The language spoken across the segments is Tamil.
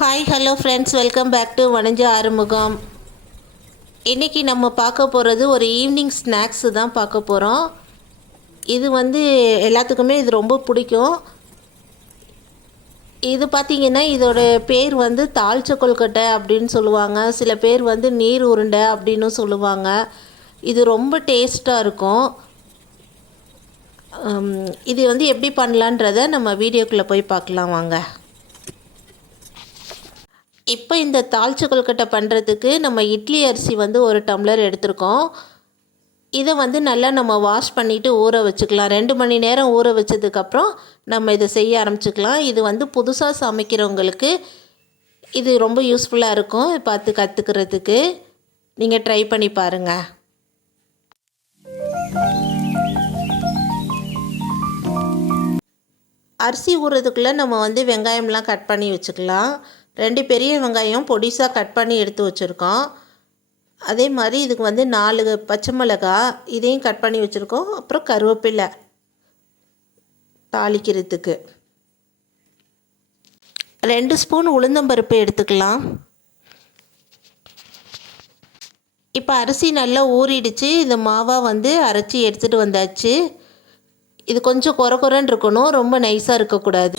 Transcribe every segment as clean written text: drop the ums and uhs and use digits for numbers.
Hi hello friends, welcome back to வணிஞ்ச ஆறுமுகம். இன்றைக்கி நம்ம பார்க்க போகிறது ஒரு ஈவினிங் ஸ்நாக்ஸு தான் பார்க்க போகிறோம். இது எல்லாத்துக்குமே இது ரொம்ப பிடிக்கும். இது பார்த்திங்கன்னா இதோட பேர் தாளிச்ச கொழுக்கட்டை அப்படின்னு சொல்லுவாங்க. சில பேர் நீர் உருண்டை அப்படின்னு சொல்லுவாங்க. இது ரொம்ப டேஸ்ட்டாக இருக்கும். இது எப்படி பண்ணலான்றதை நம்ம வீடியோக்குள்ளே போய் பார்க்கலாம் வாங்க. இப்போ இந்த தாளிச்ச கொழுக்கட்டை பண்ணுறதுக்கு நம்ம இட்லி அரிசி ஒரு டம்ளர் எடுத்திருக்கோம். இதை நல்லா நம்ம வாஷ் பண்ணிவிட்டு ஊற வச்சுக்கலாம். 2 மணி நேரம் ஊற வச்சதுக்கப்புறம் நம்ம இதை செய்ய ஆரம்பிச்சுக்கலாம். இது புதுசாக சமைக்கிறவங்களுக்கு இது ரொம்ப யூஸ்ஃபுல்லாக இருக்கும். பார்த்து கற்றுக்கிறதுக்கு நீங்கள் ட்ரை பண்ணி பாருங்கள். அரிசி ஊறுறதுக்குள்ளே நம்ம வெங்காயம்லாம் கட் பண்ணி வச்சுக்கலாம். 2 பெரிய வெங்காயம் பொடிசாக கட் பண்ணி எடுத்து வச்சுருக்கோம். அதே மாதிரி இதுக்கு 4 பச்சை மிளகாய் இதையும் கட் பண்ணி வச்சுருக்கோம். அப்புறம் கருவேப்பிலை தாளிக்கிறதுக்கு 2 ஸ்பூன் உளுந்தம்பருப்பு எடுத்துக்கலாம். இப்போ அரிசி நல்லா ஊறிடுச்சு. இந்த மாவாக அரைச்சி எடுத்துகிட்டு வந்தாச்சு. இது கொஞ்சம் கொரன்னு இருக்கணும், ரொம்ப நைஸாக இருக்கக்கூடாது.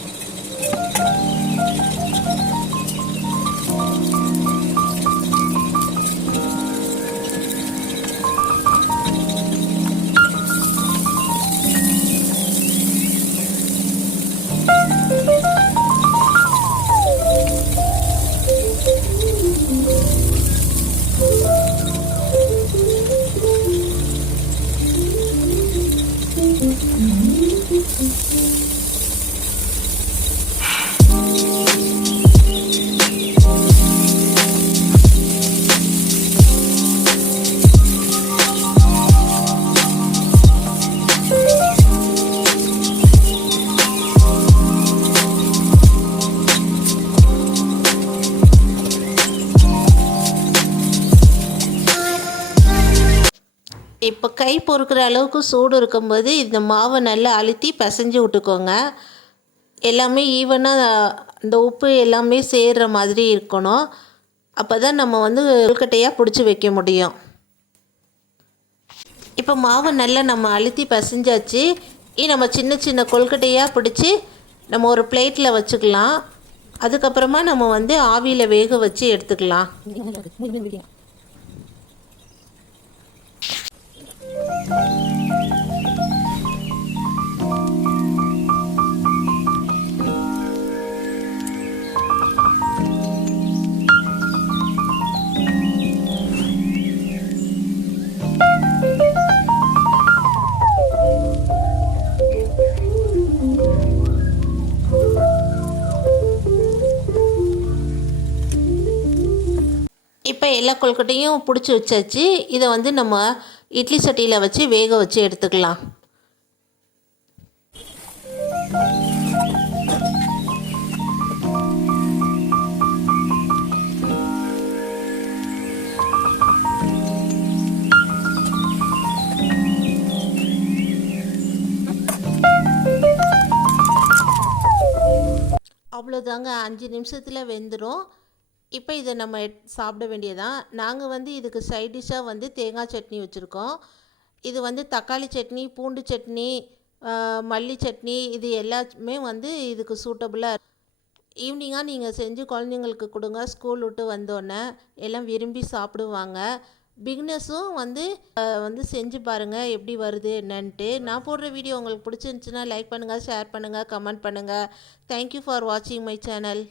இப்போ கை பொறுக்கிற அளவுக்கு சூடு இருக்கும்போது இந்த மாவை நல்லா அழுத்தி பிசைஞ்சு விட்டுக்கோங்க. எல்லாமே ஈவனாக இந்த உப்பு எல்லாமே சேர்கிற மாதிரி இருக்கணும். அப்போ தான் நம்ம கொழுக்கட்டையாக பிடிச்சி வைக்க முடியும். இப்போ மாவை நல்லா நம்ம அழுத்தி பிசைஞ்சாச்சு. நம்ம சின்ன சின்ன கொழுக்கட்டையாக பிடிச்சி நம்ம ஒரு பிளேட்டில் வச்சுக்கலாம். அதுக்கப்புறமா நம்ம ஆவியில் வேக வச்சு எடுத்துக்கலாம். இப்போ எல்லா கொழுக்கட்டையும் பிடிச்சி வச்சாச்சு. இதை நம்ம இட்லி சட்டியில் வச்சு வேக வச்சு எடுத்துக்கலாம். அவ்வளோதாங்க, 5 நிமிஷத்தில் வெந்துடும். இப்போ இதை நம்ம சாப்பிட வேண்டியதான். நாங்கள் இதுக்கு சைட் டிஷ்ஷாக தேங்காய் சட்னி வச்சுருக்கோம். இது தக்காளி சட்னி, பூண்டு சட்னி, மல்லி சட்னி இது எல்லாமே இதுக்கு சூட்டபுளாக. ஈவினிங்காக நீங்கள் செஞ்சு குழந்தைங்களுக்கு கொடுங்க. ஸ்கூல் விட்டு வந்தோடனே எல்லாம் விரும்பி சாப்பிடுவாங்க. பிகினர்ஸும் செஞ்சு பாருங்கள் எப்படி வருது என்னன்ட்டு. நான் போடுற வீடியோ உங்களுக்கு பிடிச்சிருந்துச்சுன்னா லைக் பண்ணுங்கள், ஷேர் பண்ணுங்கள், கமெண்ட் பண்ணுங்கள். தேங்க்யூ ஃபார் வாட்சிங் மை சேனல்.